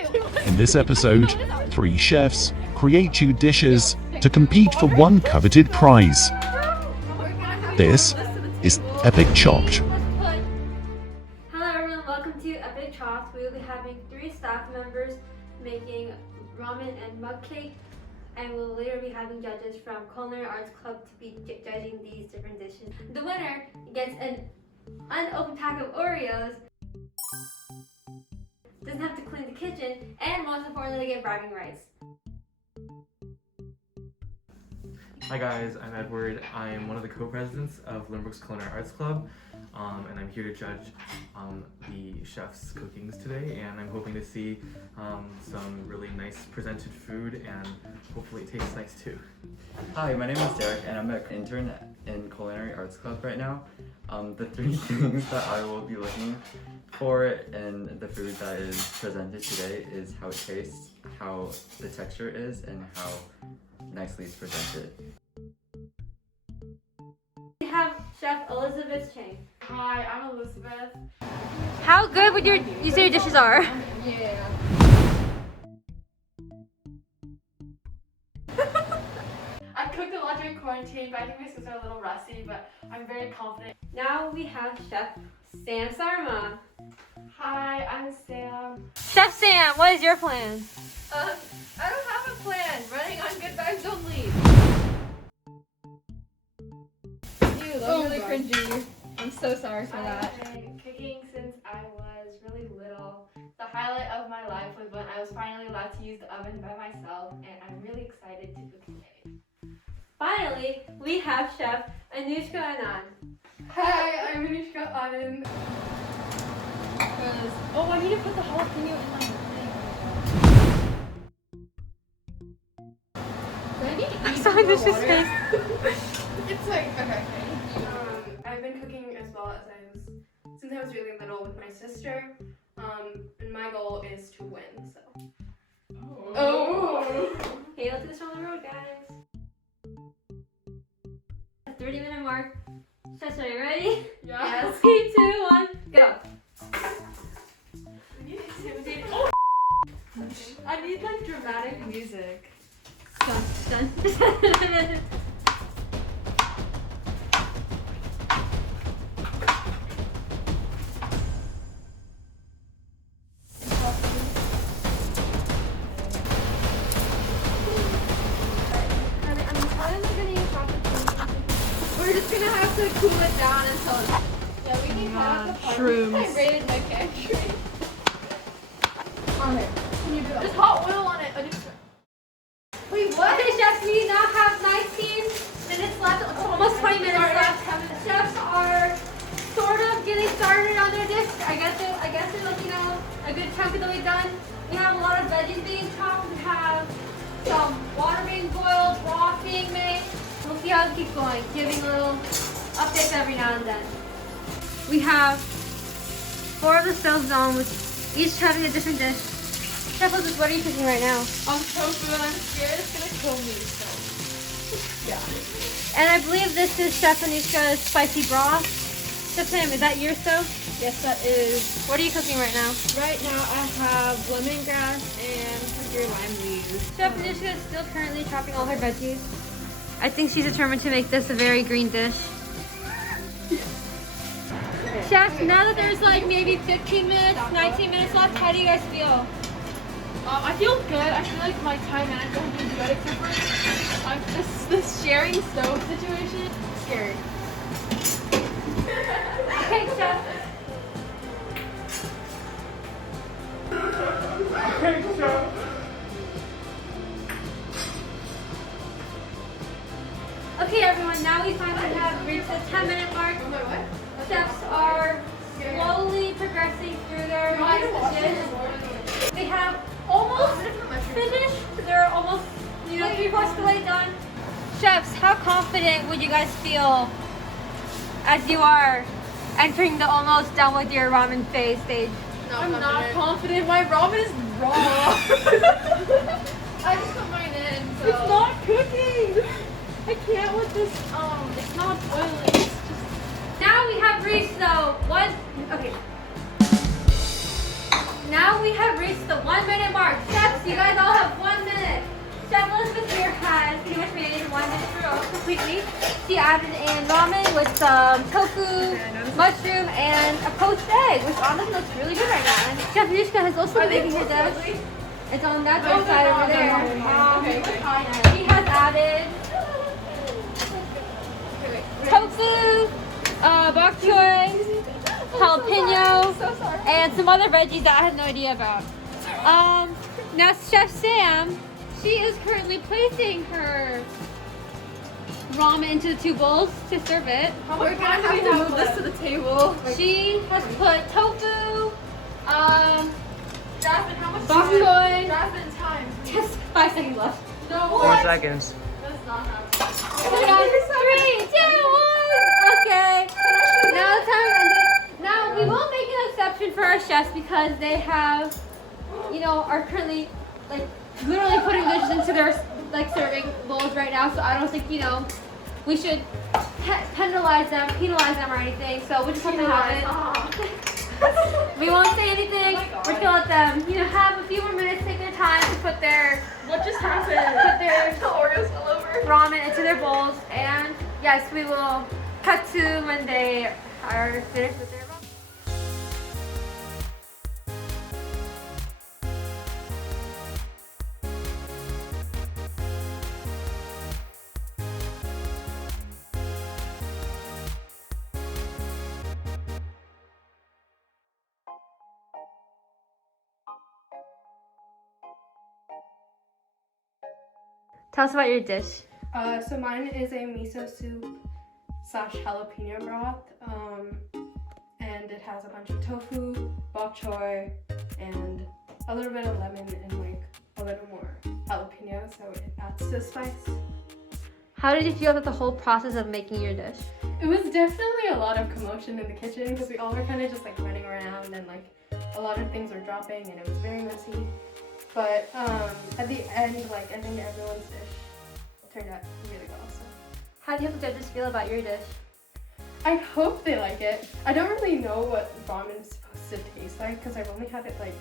In this episode, 3 chefs create 2 dishes to compete for one coveted prize. This is Epic Chopped. Hello everyone, welcome to Epic Chopped. We will be having 3 staff members making ramen and mug cake, and we'll later be having judges from Culinary Arts Club to be judging these different dishes. The winner gets an unopened pack of Oreos, doesn't have to clean the kitchen, and most importantly, they get bragging rights. Hi guys, I'm Edward. I'm one of the co-presidents of Lynbrook's Culinary Arts Club, and I'm here to judge the chef's cookings today, and I'm hoping to see some really nice presented food, and hopefully it tastes nice too. Hi, my name is Derek, and I'm an intern in Culinary Arts Club right now. The 3 things that I will be looking for in the food that is presented today is how it tastes, how the texture is, and how nicely it's presented. We have Chef Elizabeth Chang. Hi, I'm Elizabeth. How good would you say your dishes are? Yeah. I cooked a lot during quarantine, but I think my skills are a little rusty, but I'm very confident. Now we have Chef Sam Sarma. Hi, I'm Sam. Chef Sam, what is your plan? I don't have a plan. Running on good vibes only. Ew, that was really cringy. I'm so sorry for that. I've been cooking since I was really little. The highlight of my life was when I was finally allowed to use the oven by myself, and I'm really excited to cook today. Finally, we have Chef Anushka Anand. Hi, I'm Anushka Anand. Oh, I need to put the jalapeno in my thing. I saw Anushka's face. It's like, okay. I've been cooking as well as since I was really little with my sister. And my goal is to win, so. Oh! Okay, let's do this on the road, guys. 30-minute mark. Chefs, are you ready? Yeah. 3, 2, 1, go. I need like dramatic music. Done. Done. We're just gonna have to cool it down until. Yeah, we can have the shrooms. I rated my pantry. Okay, can you do that? There's hot oil on it. Wait, what? Okay, chefs, we now have 19 minutes left, almost 20 minutes left. Chefs are sort of getting started on their dish. I guess they're looking at a good chunk of the way done. We have a lot of veggies being chopped. We have some water being boiled, broth being made. We'll see how it keeps going, giving little updates every now and then. We have 4 of the stoves on, with each having a different dish. Chef Elizabeth, what are you cooking right now? Tofu, and I'm scared it's gonna kill me, so. Yeah. And I believe this is Chef Anushka's spicy broth. Chef Sam, is that your stove? Yes, that is. What are you cooking right now? Right now I have lemongrass and hickory lime leaves. Chef Anushka is still currently chopping all her veggies. I think she's determined to make this a very green dish. Chef, now that there's like maybe 15 minutes, 19 minutes left, how do you guys feel? I feel good. I feel like my time management has been good, except for this sharing stove situation. It's scary. Okay, Chef. Okay, everyone, now we finally have reached the 10-minute mark. Chefs are slowly progressing through their dish. They have almost finished. They're almost, 3/4 the way done. Chefs, how confident would you guys feel as you are entering the almost done with your ramen phase stage? I'm not confident. My ramen is raw. I just put mine in. So. It's not cooking. I can't with this. It's not boiling. It's just. Now we have reached the one. Okay. Now now we have reached the 1 minute mark. Chefs, you guys all have 1 minute. Chef Elizabeth here has pretty much made one dish completely. She added in ramen with some tofu, mushroom, and a poached egg, which honestly looks really good right now. And Chef Yushka has also been making her dish. It's on that side over there. She has added tofu, bok choy, jalapeno, and some other veggies that I have no idea about. Now Chef Sam, she is currently placing her ramen into the 2 bowls to serve it. We're gonna have to move this to the table. She has put tofu, Jasmine, how much bok choy, Jasmine, time. just 5 seconds left. No, 4 seconds. That's not happening. 3, 2, 1. Okay. Now the time ended. Now we will make an exception for our chefs because they have, are currently like literally putting dishes into their like serving bowls right now. So I don't think we should penalize them or anything. So we just have to have it. We won't say anything. We're gonna let them, have a few more minutes, take their time to put their What just happened? put their The Oreos fell over. ramen into their bowls, and yes, we will cut to when they are finished with their ramen. Tell us about your dish. So mine is a miso soup / jalapeno broth, and it has a bunch of tofu, bok choy, and a little bit of lemon and like a little more jalapeno, so it adds to the spice. How did you feel about the whole process of making your dish? It was definitely a lot of commotion in the kitchen because we all were kind of just like running around and like a lot of things were dropping and it was very messy. But at the end, like I think everyone's dish turned out really well. So How do you have the judges feel about your dish? I hope they like it. I don't really know what ramen is supposed to taste like because I've only had it like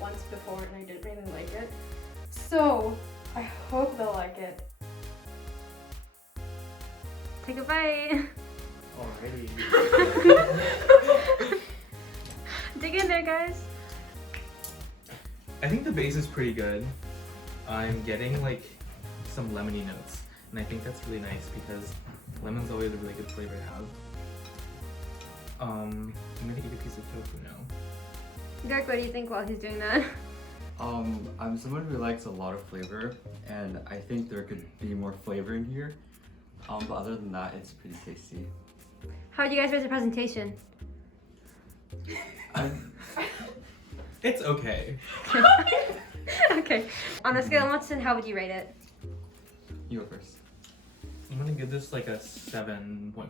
once before and I didn't really like it. So I hope they'll like it. Take a bite. Alrighty. Dig in there, guys. I think the base is pretty good. I'm getting like some lemony notes, and I think that's really nice because lemon's always a really good flavor to have. I'm gonna eat a piece of tofu now. Derek, what do you think while he's doing that? I'm someone who likes a lot of flavor, and I think there could be more flavor in here. But other than that, it's pretty tasty. How did you guys rate the presentation? It's okay. Okay. On a scale of 1 to 10, how would you rate it? You go first. I'm gonna give this like a 7.5.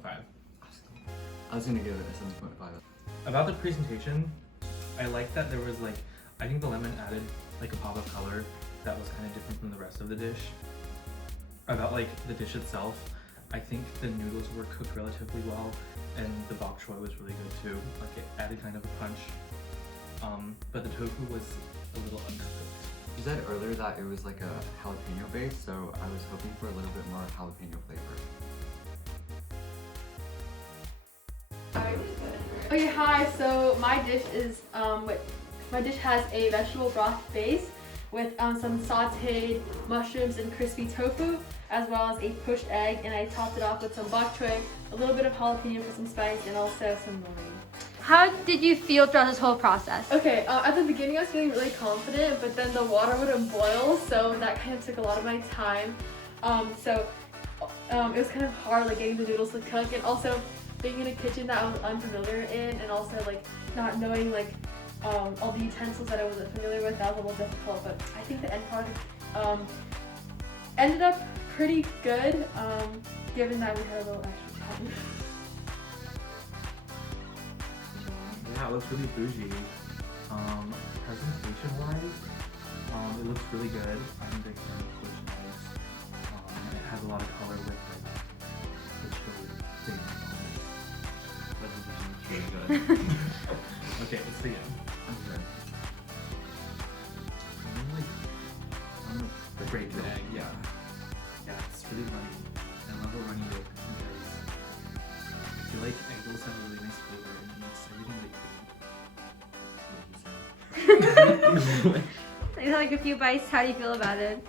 I was gonna give it a 7.5. About the presentation, I like that there was like, I think the lemon added like a pop of color that was kind of different from the rest of the dish. About like the dish itself, I think the noodles were cooked relatively well and the bok choy was really good too. Like it added kind of a punch. But the tofu was a little undercooked. You said earlier that it was like a jalapeno base, so I was hoping for a little bit more jalapeno flavor. Okay, hi. So my dish is my dish has a vegetable broth base with some sautéed mushrooms and crispy tofu, as well as a poached egg, and I topped it off with some bok choy, a little bit of jalapeno for some spice, and also some romaine. How did you feel throughout this whole process? Okay, at the beginning I was feeling really confident, but then the water wouldn't boil, so that kind of took a lot of my time. It was kind of hard, like getting the noodles to cook, and also being in a kitchen that I was unfamiliar in, and also like not knowing like all the utensils that I wasn't familiar with. That was a little difficult, but I think the end product ended up pretty good, given that we had a little extra time. Yeah, it looks really bougie. Presentation-wise, it looks really good. I'm a big fan of poached eggs. It has a lot of color with like the chili thing on it. Presentation looks really good. Okay, let's begin. Okay. like egg rolls have a really nice flavor and it makes everything like. You had like a few bites. How do you feel about it?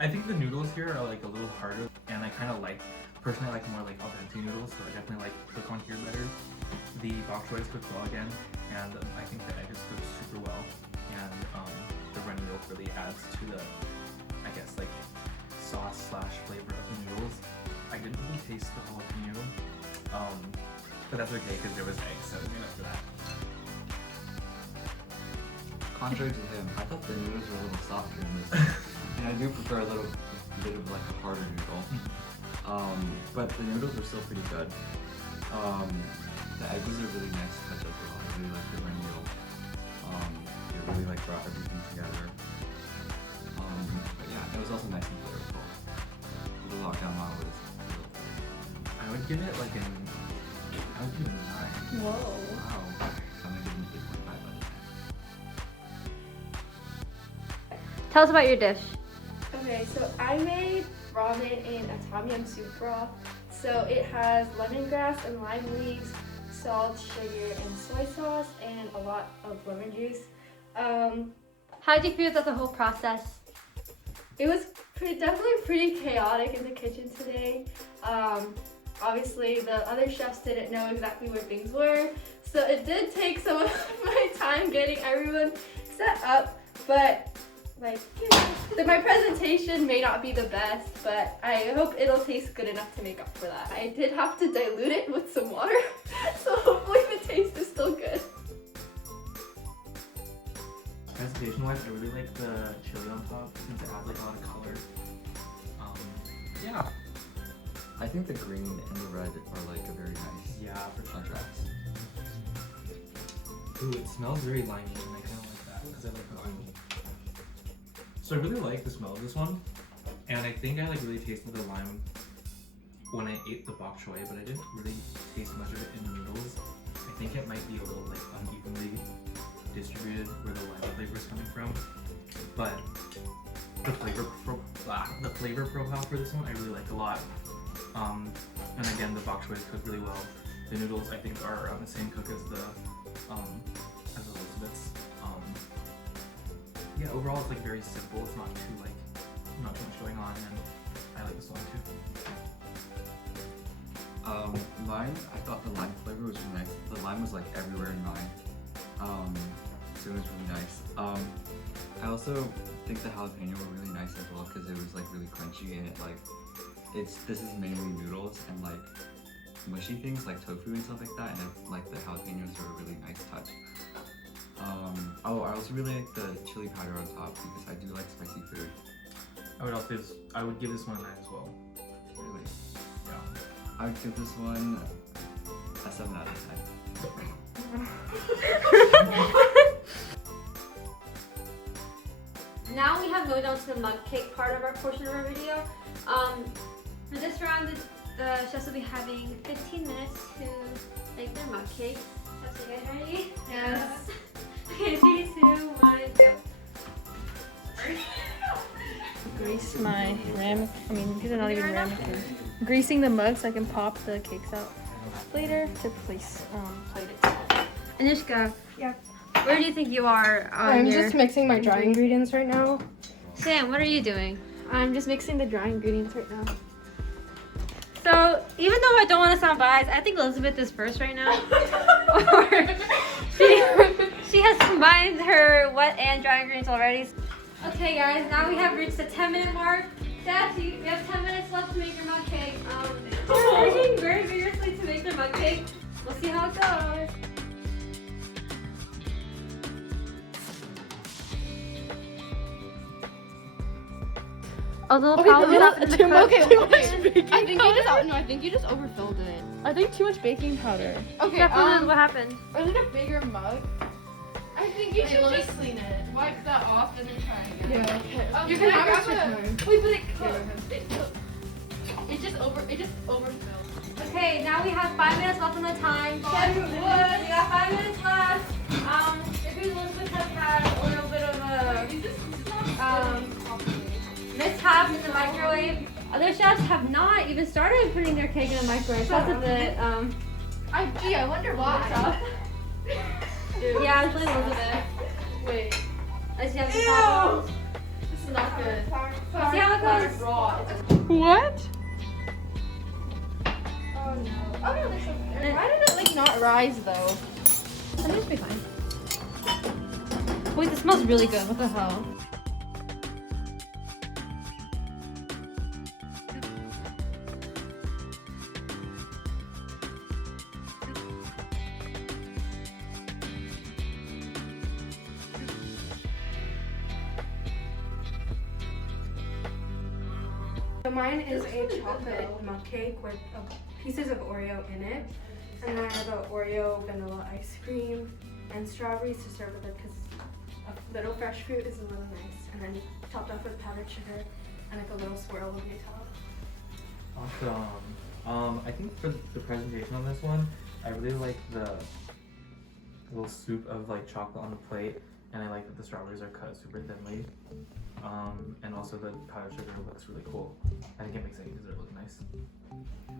I think the noodles here are like a little harder, and I kind of like, personally I like more like al dente noodles, so I definitely like cook on here better. The bok choy is cooked well again, and I think the egg is cooked super well, and the runny milk really adds to the, I guess, like sauce slash flavor of the noodles. I didn't really taste the jalapeno, but that's okay because there was egg, so made up for that. Contrary to him, I thought the noodles were a little softer in this, and I do prefer a little bit of like a harder noodle. But the noodles were still pretty good. The egg was a really nice touch as well. I really liked the runny milk. It really like brought everything together. But yeah, it was also nice and flavorful. The lockdown model was real good. I would give it like a 9. Whoa. Wow. I'm gonna give it an 8.5 out of 10. Tell us about your dish. Okay, so I made ramen in a tom yum soup broth. So it has lemongrass and lime leaves, salt, sugar, and soy sauce, and a lot of lemon juice. How did you feel about the whole process? It was definitely pretty chaotic in the kitchen today. Obviously, the other chefs didn't know exactly where things were, so it did take some of my time getting everyone set up. But like, my presentation may not be the best, but I hope it'll taste good enough to make up for that. I did have to dilute it with some water, so hopefully the taste is still good. Presentation wise, I really like the chili on top since it adds like a lot of color. Yeah. I think the green and the red are like a very nice For sure. contrast. Ooh, it smells very limey, and I kind of like that because I like the lime. So I really like the smell of this one, and I think I like really tasted the lime when I ate the bok choy, but I didn't really taste much of it in the noodles. I think it might be a little like unevenly distributed where the lime flavor is coming from, but the flavor profile for this one I really like a lot. And again, the bok choy is cooked really well. The noodles I think are around the same cook as the Elizabeth's. Yeah, overall it's like very simple. It's not too much going on, and I like this one too. Mine, I thought the lime flavor was really nice. The lime was like everywhere in mine. So it was really nice. I also think the jalapeno were really nice as well because it was like really crunchy, and this is mainly noodles and like mushy things like tofu and stuff like that, and like the jalapenos are a really nice touch. I also really like the chili powder on top because I do like spicy food. I would give this one a 9 as well. Really? Yeah. I would give this one a 7 out of 10. Now we have moved on to the mug cake part of our portion of our video. For this round, the chefs will be having 15 minutes to make their mug cake. Chefs, you guys ready? Yes. Okay, 3, 2, 1, go. Grease my ramen. I mean, these are not even ramen cakes. Greasing the mug so I can pop the cakes out later to plate it. Anushka. Yeah. Where do you think you are on I'm your... just mixing my dry ingredients right now. Sam, what are you doing? I'm just mixing the dry ingredients right now. So, even though I don't want to sound biased, I think Elizabeth is first right now. Or she has combined her wet and dry ingredients already. Okay guys, now we have reached the 10-minute mark. Sassy, we have 10 minutes left to make your mug cake. They're working very vigorously to make their mug cake. We'll see how it goes. A little problem happened to the cook. I think you just overfilled it. I think too much baking powder. Okay, Definitely, what happened? is it a bigger mug? I think you should just clean it. Wipe that off and then try again. Yeah, okay. You can have it. Wait, but it cooked. It just overfilled. Okay, now we have 5 minutes left on the time. Chef Wood, we got 5 minutes left. If you Elizabeth has had a little bit of a mishap in the microwave. Other chefs have not even started putting their cake in the microwave. That's a bit I wonder why. Yeah, it's really Elizabeth. Wait. I see how the top. This is not good. See how it goes? Raw. What? Oh no. Oh no, there's some. Why did it like not rise though? I think it'll be fine. Wait, this smells really good. What the hell? So mine is a chocolate mug cake with pieces of Oreo in it. And then I have an Oreo vanilla ice cream and strawberries to serve with it because a little fresh fruit is really nice. And then topped off with powdered sugar and like a little swirl of Nutella. Awesome. I think for the presentation on this one, I really like the little soup of like chocolate on the plate, and I like that the strawberries are cut super thinly. And also the powdered sugar looks really cool. I think it makes any dessert look nice.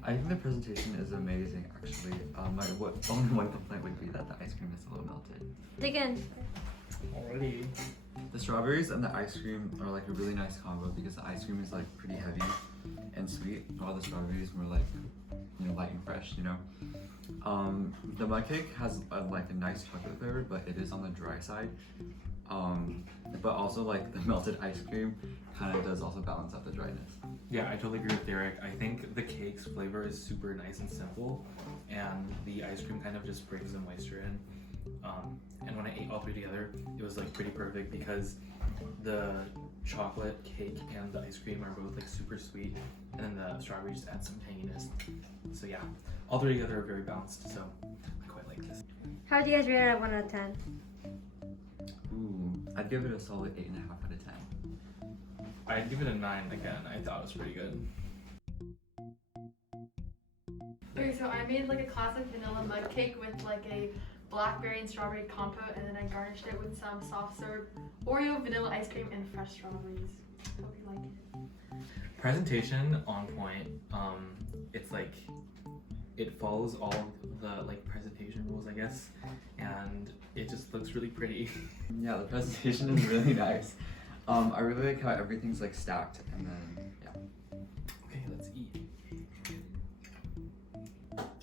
I think the presentation is amazing, actually. My only one complaint would be that the ice cream is a little melted. Dig in. Already. The strawberries and the ice cream are like a really nice combo because the ice cream is like pretty heavy and sweet, while the strawberries were like, you know, light and fresh, you know. The mud cake has like a nice chocolate flavor, but it is on the dry side. But also like the melted ice cream kind of does also balance out the dryness. Yeah, I totally agree with Derek. I think the cake's flavor is super nice and simple, and the ice cream kind of just brings the moisture in. And when I ate all three together, it was like pretty perfect because the chocolate cake and the ice cream are both like super sweet, and then the strawberries just add some tanginess. So yeah, all three together are very balanced, so I quite like this. How do you guys rate it at 1 out of 10? Ooh, I'd give it a solid 8.5 out of 10. I'd give it a 9 again. I thought it was pretty good. Okay, so I made like a classic vanilla mud cake with like a blackberry and strawberry compote, and then I garnished it with some soft serve Oreo vanilla ice cream and fresh strawberries. Hope you like it. Presentation on point. It's like it follows all the like presentation rules, I guess, and it just looks really pretty. Yeah, the presentation is really nice. I really like how everything's like stacked, and then yeah. Okay, let's eat.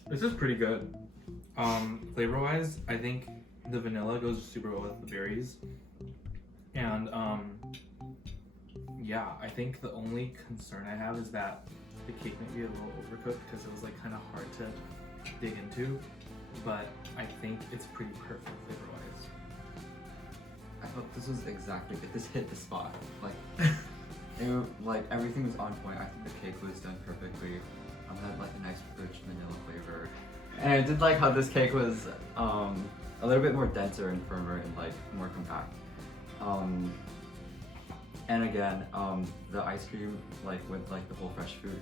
This is pretty good. Flavor-wise, I think the vanilla goes super well with the berries, and yeah, I think the only concern I have is that the cake might be a little overcooked because it was like kind of hard to dig into, but I think it's pretty perfect flavor-wise. I thought this was exactly it. This hit the spot. Like everything was on point. I think the cake was done perfectly. Had like a nice rich vanilla flavor, and I did like how this cake was a little bit more denser and firmer and like more compact. And again, the ice cream like with like the whole fresh fruit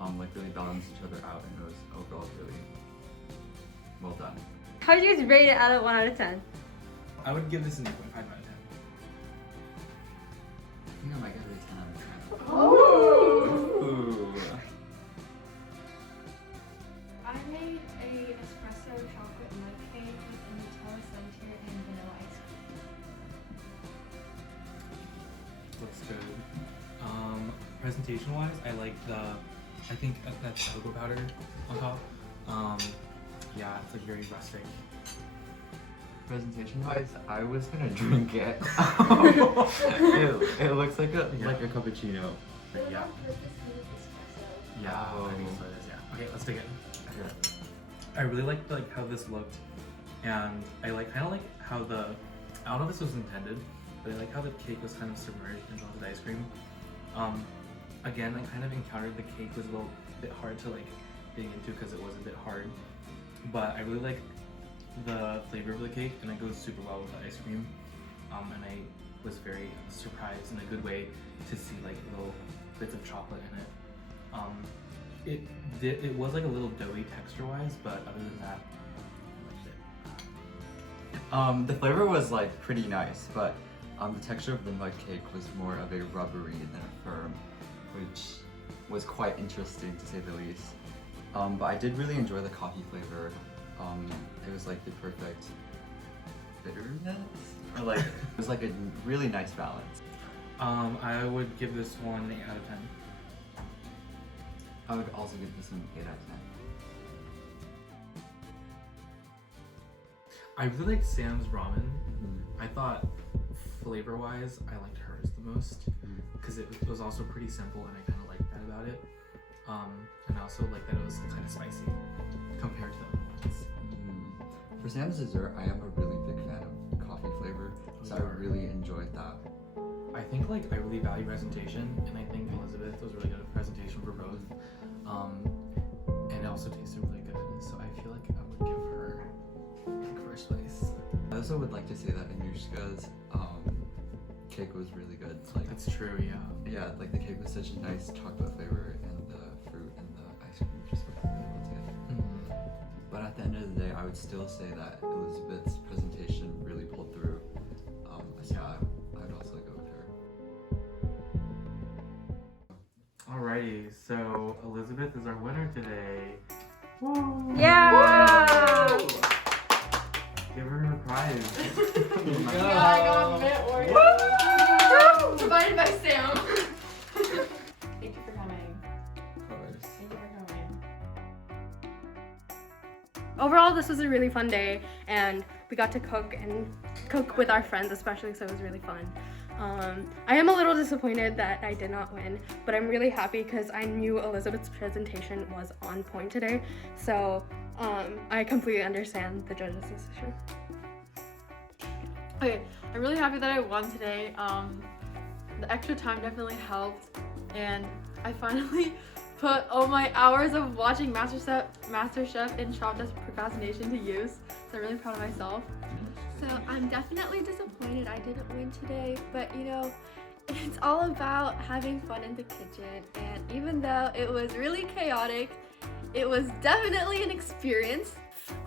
like really balanced each other out, and it was overall really well done. How do you guys rate it out of 1 out of 10? I would give this an 8.5 out of 10. I think I might give it a 10 out of 10. Oh! Ooh. I made a espresso chocolate mud cake with a Nutella center and vanilla ice cream. Looks good. Presentation-wise, I think that's cocoa powder on top. Yeah, it's like very rustic. Presentation wise, I was gonna drink it. It looks like a cappuccino. But yeah. Yeah, Oh. I think so it is, yeah. Okay, let's dig in. I really liked like how this looked, and I kind of like how I don't know if this was intended, but I like how the cake was kind of submerged in melted ice cream. Again, I kind of encountered the cake was a little bit hard to like dig into because it was a bit hard, but I really like the flavor of the cake, and it goes super well with the ice cream. And I was very surprised in a good way to see like little bits of chocolate in it. It was like a little doughy texture-wise, but other than that, I liked it. The flavor was like pretty nice, but the texture of the mud cake was more of a rubbery than a firm, which was quite interesting to say the least. But I did really enjoy the coffee flavor It was like the perfect bitterness, or like it was like a really nice balance. I would give this one an 8 out of 10. I would also give this an 8 out of 10. I really liked Sam's ramen. I thought flavor-wise, I liked hers the most because it was also pretty simple, and I kind of liked that about it. And I also like that it was kind of spicy compared to the other ones. For Sam's dessert, I am a really big fan of coffee flavor, so I really enjoyed that. I think like I really value presentation, and I think Elizabeth was really good at presentation for both. And it also tasted really good, so I feel like I would give her like first place. I also would like to say that Anushka's cake was really good. Like, That's true, yeah. yeah, like the cake was such a nice chocolate flavor, and the fruit and the ice cream just went really well together. But at the end of the day, I would still say that Elizabeth's presentation really pulled through. So I'd also go with her. Alrighty, so Elizabeth is our winner today. Woo! Yeah! Woo! Give her her prize. Yeah, I got mint Oreo. Provided by Sam. Thank you for coming. Of course. Thank you for coming. Overall, this was a really fun day, and we got to cook with our friends especially, so it was really fun. I am a little disappointed that I did not win, but I'm really happy because I knew Elizabeth's presentation was on point today, so I completely understand the judge's decision. Okay, I'm really happy that I won today. The extra time definitely helped, and I finally put all my hours of watching MasterChef and Shop Desk Procrastination to use, so I'm really proud of myself. So I'm definitely disappointed I didn't win today, but you know, it's all about having fun in the kitchen, and even though it was really chaotic, it was definitely an experience.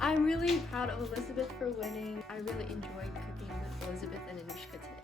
I'm really proud of Elizabeth for winning. I really enjoyed cooking with Elizabeth and Anushka today.